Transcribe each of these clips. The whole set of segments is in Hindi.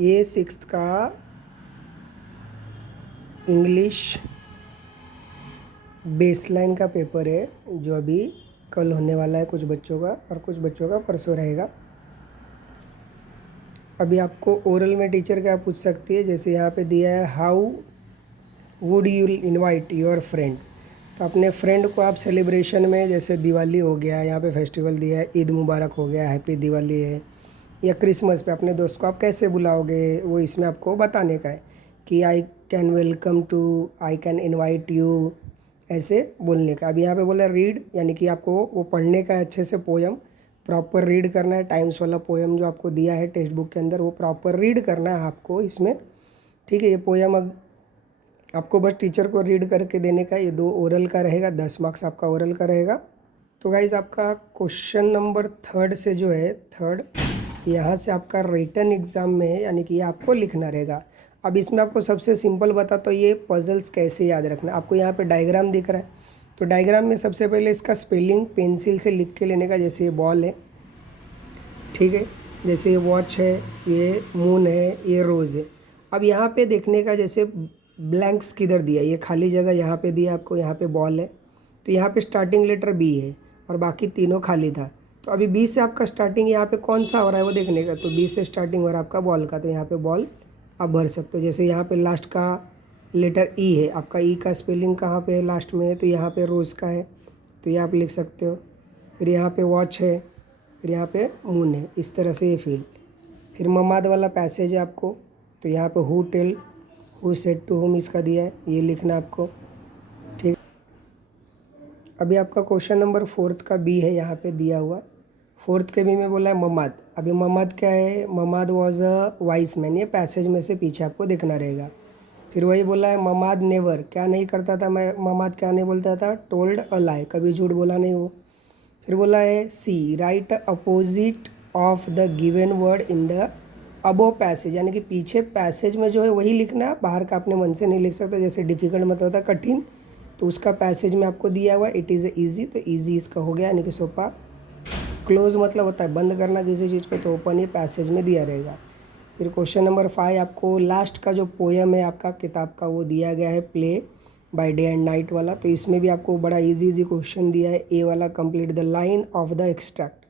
ये सिक्स्थ का इंग्लिश बेसलाइन का पेपर है जो अभी कल होने वाला है कुछ बच्चों का, और कुछ बच्चों का परसों रहेगा। अभी आपको ओरल में टीचर क्या पूछ सकती है, जैसे यहाँ पे दिया है how would you invite your friend. तो अपने फ्रेंड को आप सेलिब्रेशन में, जैसे दिवाली हो गया, यहाँ पे फेस्टिवल दिया है, ईद मुबारक हो गया, हैप्पी दिवाली है, या क्रिसमस पे अपने दोस्त को आप कैसे बुलाओगे, वो इसमें आपको बताने का है कि I can welcome to, I can invite you, ऐसे बोलने का। अब यहाँ पे बोला रीड, यानी कि आपको वो पढ़ने का है अच्छे से, पोयम प्रॉपर रीड करना है। टाइम्स वाला पोयम जो आपको दिया है टेक्स्ट बुक के अंदर, वो प्रॉपर रीड करना है आपको इसमें, ठीक है। ये पोयम आपको बस टीचर को रीड करके देने का। ये 2 ओरल का रहेगा, 10 मार्क्स आपका ओरल का रहेगा। तो गाइज़ आपका क्वेश्चन नंबर 3 से जो है, 3 यहाँ से आपका रिटन एग्ज़ाम में है, यानी कि ये आपको लिखना रहेगा। अब इसमें आपको सबसे सिंपल बता, तो ये पजल्स कैसे याद रखना। आपको यहाँ पे डायग्राम दिख रहा है, तो डायग्राम में सबसे पहले इसका स्पेलिंग पेंसिल से लिख के लेने का। जैसे ये बॉल है, ठीक है, जैसे ये वॉच है, ये मून है, ये रोज़ है। अब यहाँ पे देखने का, जैसे ब्लैंक्स किधर दिया, ये खाली जगह यहाँ पे दिया आपको, यहाँ पे बॉल है, तो यहाँ पे स्टार्टिंग लेटर बी है और बाकी तीनों खाली था। तो अभी बी से आपका स्टार्टिंग यहाँ पे कौन सा हो रहा है वो देखने का। तो बी से स्टार्टिंग हो रहा है आपका बॉल का, तो यहाँ पे बॉल आप भर सकते हो। जैसे यहाँ पे लास्ट का लेटर ई है आपका, ई का स्पेलिंग कहाँ पे है, लास्ट में है, तो यहाँ पे रोज़ का है, तो ये आप लिख सकते हो। फिर यहाँ पे वॉच है, फिर यहाँ पे मून है, इस तरह से ये फील। फिर ममाद वाला पैसेज है आपको, तो यहाँ पे who tell, who said to whom इसका दिया है, ये लिखना आपको, ठीक। अभी आपका क्वेश्चन नंबर 4 का बी है यहाँ पे दिया हुआ। 4 के बी में बोला है ममाद। अभी ममाद क्या है, ममाद वॉज अ वाइस मैन, ये पैसेज में से पीछे आपको देखना रहेगा। फिर वही बोला है ममाद नेवर, क्या नहीं करता था, मैं ममाद क्या नहीं बोलता था, टोल्ड अ लाई, कभी झूठ बोला नहीं वो। फिर बोला है C, write opposite of the given word in the above passage, यानी कि पीछे पैसेज में जो है वही लिखना है, बाहर का अपने मन से नहीं लिख सकता। जैसे डिफ़िकल्ट मतलब था कठिन, तो उसका पैसेज में आपको दिया हुआ इट इज़ ईजी, तो ईजी इसका हो गया, यानी कि सोपा। क्लोज मतलब होता है बंद करना किसी चीज़ को, तो ओपन ये पैसेज में दिया रहेगा। फिर क्वेश्चन नंबर 5 आपको लास्ट का जो पोयम है आपका किताब का, वो दिया गया है play by day and night वाला। तो इसमें भी आपको बड़ा इजी क्वेश्चन दिया है, ए वाला, complete the line of the extract.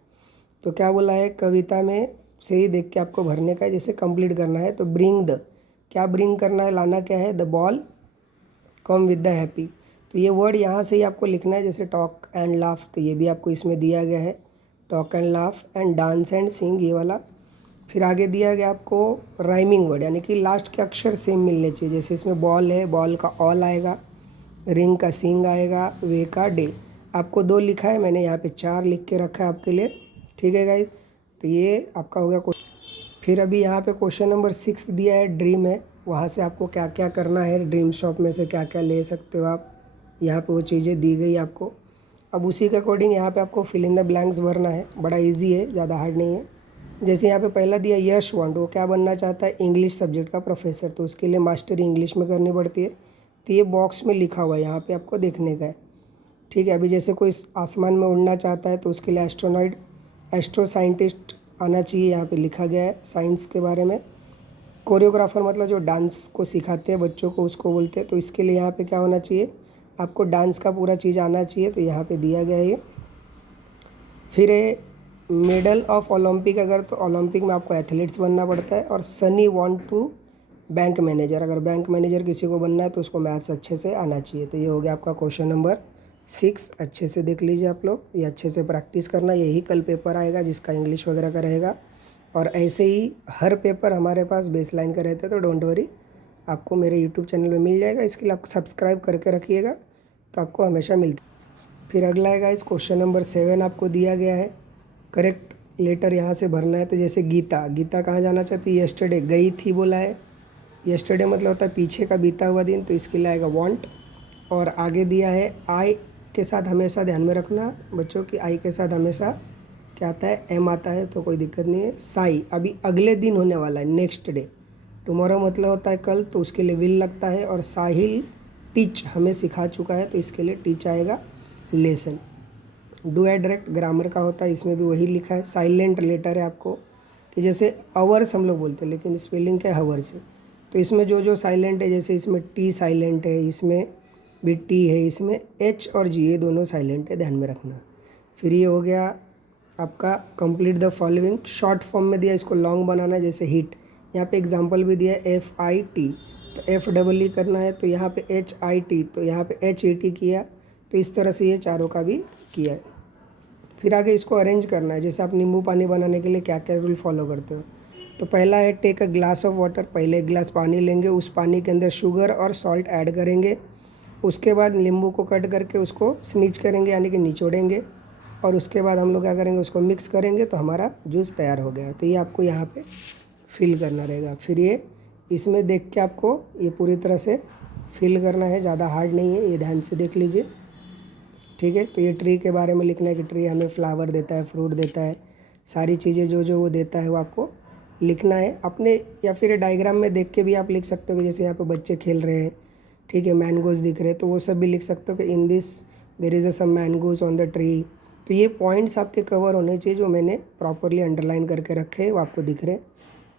तो क्या बोला है, कविता में से ही देख के आपको भरने का है, जैसे कंप्लीट करना है। तो ब्रिंग द, क्या ब्रिंग करना है, लाना क्या है, the ball come with the happy. तो ये वर्ड यहाँ से ही आपको लिखना है, जैसे टॉक एंड लाफ, तो ये भी आपको इसमें दिया गया है, talk and laugh and dance and सिंग, ये वाला। फिर आगे दिया गया आपको राइमिंग वर्ड, यानी कि लास्ट के अक्षर सेम मिलने चाहिए। जैसे इसमें बॉल है, बॉल का ऑल आएगा, रिंग का सिंग आएगा, वे का डे। आपको 2 लिखा है, मैंने यहाँ पे 4 लिख के रखा है आपके लिए, ठीक है गाइज। तो ये आपका हो गया क्वेश्चन। फिर अभी यहाँ पे क्वेश्चन नंबर 6 दिया है, ड्रीम है, वहाँ से आपको क्या क्या करना है, ड्रीम शॉप में से क्या क्या ले सकते हो आप, यहाँ पे वो चीज़ें दी गई आपको। अब उसी के अकॉर्डिंग यहाँ पे आपको फिल इन द ब्लैंक्स भरना है, बड़ा इजी है, ज़्यादा हार्ड नहीं है। जैसे यहाँ पे पहला दिया यश वांट, वो क्या बनना चाहता है, इंग्लिश सब्जेक्ट का प्रोफेसर, तो उसके लिए मास्टरी इंग्लिश में करनी पड़ती है। तो ये बॉक्स में लिखा हुआ है, यहाँ पे आपको देखने का है, ठीक है। अभी जैसे कोई आसमान में उड़ना चाहता है, तो उसके लिए एस्ट्रोनॉइड, एस्ट्रो साइंटिस्ट आना चाहिए, यहाँ पे लिखा गया है साइंस के बारे में। कोरियोग्राफर मतलब जो डांस को सिखाते हैं बच्चों को, उसको बोलते हैं। तो इसके लिए यहाँ पे क्या होना चाहिए, आपको डांस का पूरा चीज़ आना चाहिए, तो यहाँ पे दिया गया है ये। फिर मेडल ऑफ ओलंपिक, अगर तो ओलंपिक में आपको एथलीट्स बनना पड़ता है। और Sunny want to bank manager, अगर बैंक मैनेजर किसी को बनना है तो उसको मैथ्स अच्छे से आना चाहिए। तो ये हो गया आपका क्वेश्चन नंबर 6। अच्छे से देख लीजिए आप लोग, ये अच्छे से प्रैक्टिस करना, यही कल पेपर आएगा जिसका इंग्लिश वगैरह का रहेगा। और ऐसे ही हर पेपर हमारे पास बेसलाइन का रहता है, तो डोंट वरी, आपको मेरे यूट्यूब चैनल में मिल जाएगा। इसके लिए आप सब्सक्राइब करके रखिएगा, तो आपको हमेशा मिलती। फिर अगला है गाइस क्वेश्चन नंबर 7 आपको दिया गया है, करेक्ट लेटर यहाँ से भरना है। तो जैसे गीता, गीता कहाँ जाना चाहती है, यस्टरडे गई थी बोला है, यस्टरडे मतलब होता है पीछे का बीता हुआ दिन, तो इसके लिए आएगा वांट। और आगे दिया है आई के साथ, हमेशा ध्यान में रखना बच्चों की, आई के साथ हमेशा क्या आता है, एम आता है, तो कोई दिक्कत नहीं है। साई अभी अगले दिन होने वाला है, नेक्स्ट डे, टुमारो मतलब होता है कल, तो उसके लिए विल लगता है। और साहिल टीच हमें सिखा चुका है, तो इसके लिए टीच आएगा, लेसन। डू है डायरेक्ट ग्रामर का होता है, इसमें भी वही लिखा है। साइलेंट लेटर है आपको, कि जैसे आवर्स हम लोग बोलते हैं, लेकिन स्पेलिंग क्या है हवर से। तो इसमें जो जो साइलेंट है, जैसे इसमें टी साइलेंट है, इसमें भी टी है, इसमें एच और जी ये दोनों साइलेंट है, ध्यान में रखना। फिर ये हो गया आपका complete the following. Short form में दिया, इसको लॉन्ग बनाना है, जैसे हिट। यहाँ पे एग्जांपल भी दिया है FIT, तो FEE करना है, तो यहाँ पे HIT, तो यहाँ पे HET किया। तो इस तरह से ये चारों का भी किया है। फिर आगे इसको अरेंज करना है, जैसे आप नींबू पानी बनाने के लिए क्या क्या रूल फॉलो करते हो। तो पहला है take a glass of water, पहले एक गिलास पानी लेंगे, उस पानी के अंदर शुगर और सॉल्ट ऐड करेंगे। उसके बाद नींबू को कट करके उसको स्नीच करेंगे, यानी कि निचोड़ेंगे, और उसके बाद हम लोग क्या करेंगे, उसको मिक्स करेंगे, तो हमारा जूस तैयार हो गया। तो ये आपको यहाँ पे फिल करना रहेगा। फिर ये इसमें देख के आपको ये पूरी तरह से फिल करना है, ज़्यादा हार्ड नहीं है, ये ध्यान से देख लीजिए, ठीक है। तो ये ट्री के बारे में लिखना है कि ट्री हमें फ्लावर देता है, फ्रूट देता है, सारी चीज़ें जो जो वो देता है वो आपको लिखना है अपने, या फिर डायग्राम में देख के भी आप लिख सकते हो कि जैसे यहाँ पे बच्चे खेल रहे हैं, ठीक है, मैंगोज दिख रहे हैं, तो वो सब भी लिख सकते हो कि in this there is a some mangoes on the tree. तो ये पॉइंट्स आपके कवर होने चाहिए, जो मैंने प्रॉपरली अंडरलाइन करके रखे हैं, वो आपको दिख रहे हैं।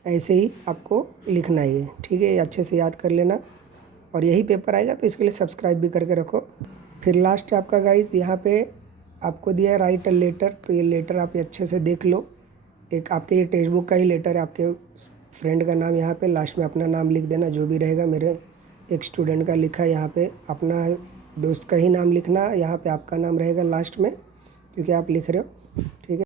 ऐसे ही आपको लिखना है ये, ठीक है, ये अच्छे से याद कर लेना। और यही पेपर आएगा, तो इसके लिए सब्सक्राइब भी करके रखो। फिर लास्ट आपका गाइस यहाँ पे आपको दिया है राइट अ लेटर, तो ये लेटर आप ये अच्छे से देख लो। एक आपके ये टेक्स्ट बुक का ही लेटर है, आपके फ्रेंड का नाम यहाँ पे लास्ट में अपना नाम लिख देना, जो भी रहेगा। मेरे एक स्टूडेंट का लिखा है, यहाँ पे अपना दोस्त का ही नाम लिखना, यहाँ पे आपका नाम रहेगा लास्ट में, क्योंकि आप लिख रहे हो, ठीक है।